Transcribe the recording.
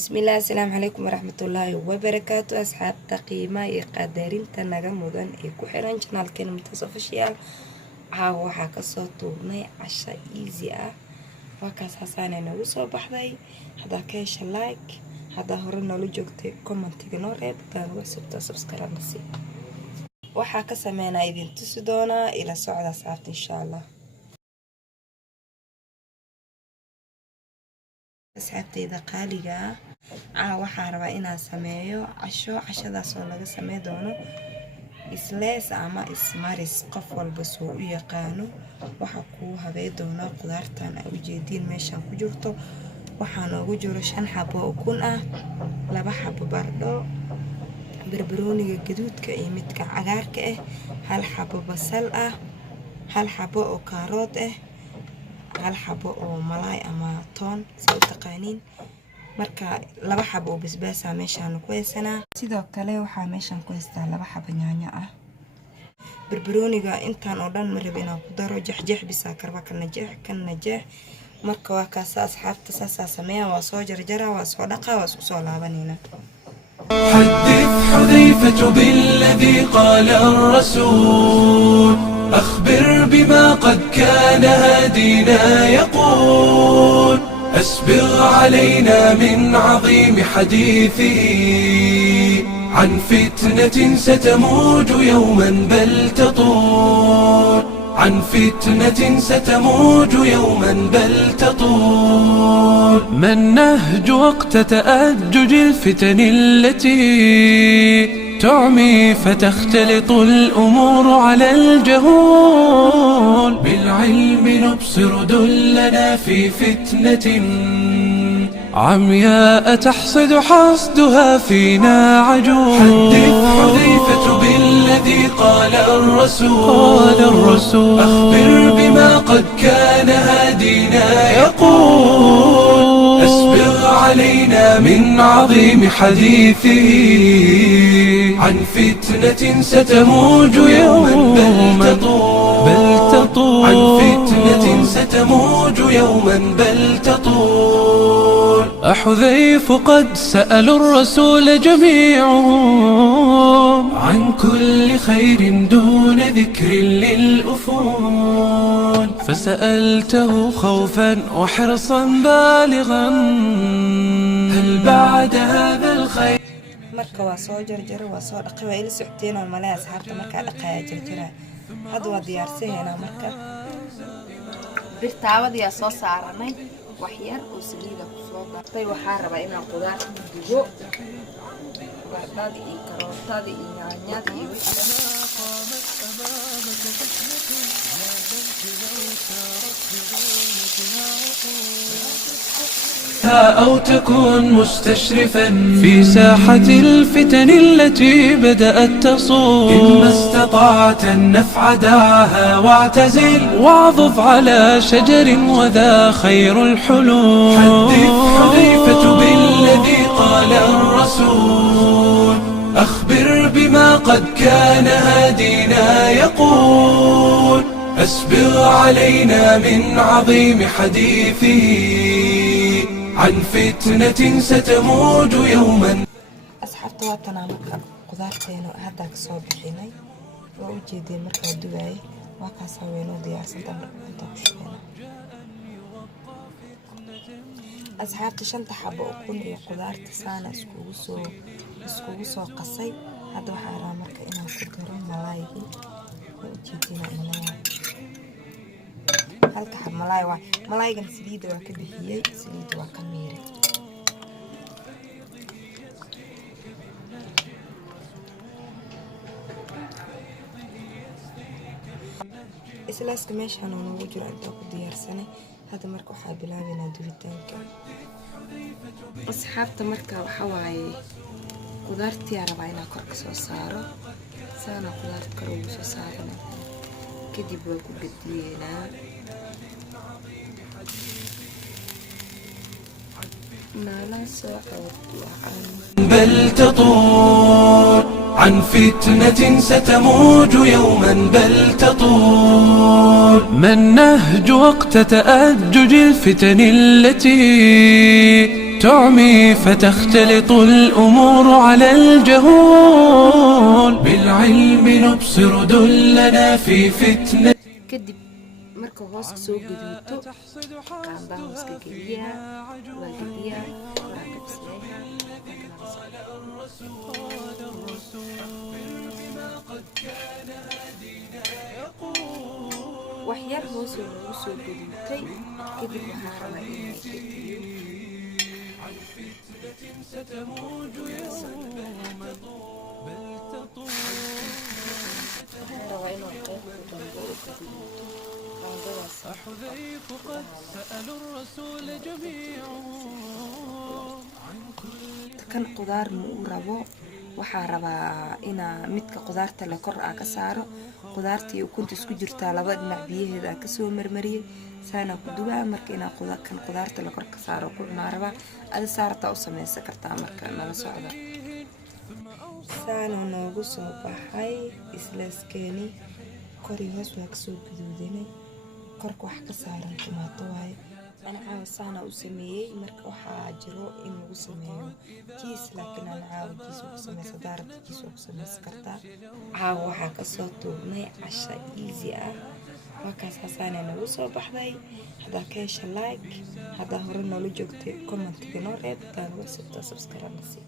بسم الله السلام عليكم ورحمة الله وبركاته أصحاب قيمة قدرين تنجم مدن كحران channel كلمة official waxaa kasoo tuurnay casho easy ah wakaas xasaan nagu soo baxday hadaa ka hesha like hadaa hore noola joogtay commentiga noo reeb hadaan ugu cusubtaa subscribe nasi waxaa ka sameynaa idin tusi doonaa ila socda asxaabta insha Allah asxaabtayda qaaliga waxaa rabaa inaan sameeyo cashadaas oo laga sameey doono islees ama ismaris qof walba soo u yaqaano waxa ku habay doona qudaartan ay u jeedin meeshan ku jirto waxaan ugu jiro 5 xabo oo kun ah 2 xabo bardho barbarooniga gaduudka iyo midka cagaarka ah 1 xabo basal ah 1 xabo oo karoot ah 1 xabo oo malaay ama toon soo taqaaniin marka 2 xabo oo basbaas ah meeshan ku haysanaa sidoo kale waxa meeshan ku haystaa 2 xabo yaanyo ah barbarooniga intaan oo dhan ma rabin inaan ku daro jeexjeex bisa karba kan najeex marka waa kaas asxaabta saasa sameeyaa waa soo jarjaraa waa soo dhaqaa waa isku soo laabanayna حدث حذيفة بالذي قال الرسول أخبر بما قد كان هادينا يقول أسبغ علينا من عظيم حديثه عن فتنة ستموج يوما بل تطول عن فتنة ستموج يوما بل تطول ما النهج وقت تأجج الفتن التي تعمي فتختلط الأمور على الجهول بالعلم نبصر دلنا في فتنة عمياء تحصد حصدها فينا عجول حدث حذيفة بالذي قال الرسول أخبر بما قد كان هادينا يقول أسبغ علينا من عظيم حديثه عن فتنة ستموج يوما بل تطول عن فتنة ستموج يوما بل تطول أحذيف قد سألوا الرسول جميعهم عن كل خير دون ذكر للأفول فسألته خوفا وحرصا بالغا هل بعد هذا الخير marka waa soo jarjar waa soo dhaqay waa ila socteen oo malaa asxaabta marka dhaqaya jarjara hadda waa diyaarsanayna marka birtaawada soo saaranay wax yar oo saliida ku soo dartay waxa rabaa inaan qudaar ku dubo baradhada iyo karootada iyo yaanyada iyo أو تكون مستشرفا في ساحة الفتن التي بدأت تصول إن ما استطعت النفع دعها واعتزل واعضف على شجر وذا خير الحلول حدث حذيفة بالذي قال الرسول أخبر بما قد كان هادينا يقول أسبغ علينا من عظيم حديثه عن فتنة ستموج يوما asxaabta waa tanaamka qudaarteena hadda ka soo bixinay oo u jeedeen marka duwaay waa ka saweeno diyaarsan inta ku shaqeynaa asxaabta 5 xabo oo kun iyo qudaarta saana iskugu soo qasay hadda waxa rabaa marka inaan ku daro malaayga oo jeedina inaa halka xab malaay waa malaaygan saliida waa ka bixiyay saliida waa ka miiray islaaska meeshan oo ugu jiro inta ku diyaarsanay hadda marka waxa bilaabaynaa dubitaanka asxaabta marka waxa waaye qudaartii rabaa inaan kor ka soo saaro saana qudaarta kor ugu soo saarana kadib waa ku gadiyeynaa بل تطول عن فتنة ستموج يوما بل تطول ما النهج وقت تأجج الفتن التي تعمي فتختلط الأمور على الجهول بالعلم نبصر دلنا في فتنة kadib marka hooska soo gaduuto qaandaa hooska geliyaa waa gediyaa waa kabsaleeyaa waxyar hoos loogu soo gaduutay kadib waxaa rabaa inay gediyo kan qudaar ma uu rabo waxaa rabaa inaa midka qudaarta le kor aa ka saaro qudaartii ukunta isku jirtaa laba dhinac biyaheeda aa kasoo marmariyay saana ku dubaa marka inaa kan qudaarta le kor ka saaro ku cunaa rabaa adi saartaa u sameysan kartaa marka nala socda saana noogu soo baxay isleeskeeni kori hoos waa kasoo gaduudanay korka wax ka saaran tomaato waaye ana caawa saana u sameeyey marka waxaa jiro in lagu sameeyo jiis laakiin ana caawa jiis ugu sameysa daarabta jiis ugu sameysan kartaa caawa waxaa kasoo tuurnay casha easy ah markaas saana nagu soo baxday haddaa ka hesha like haddaa hore noola joogtay commentiga noo reeb haddaa nagu cusubtaa subscribe nasi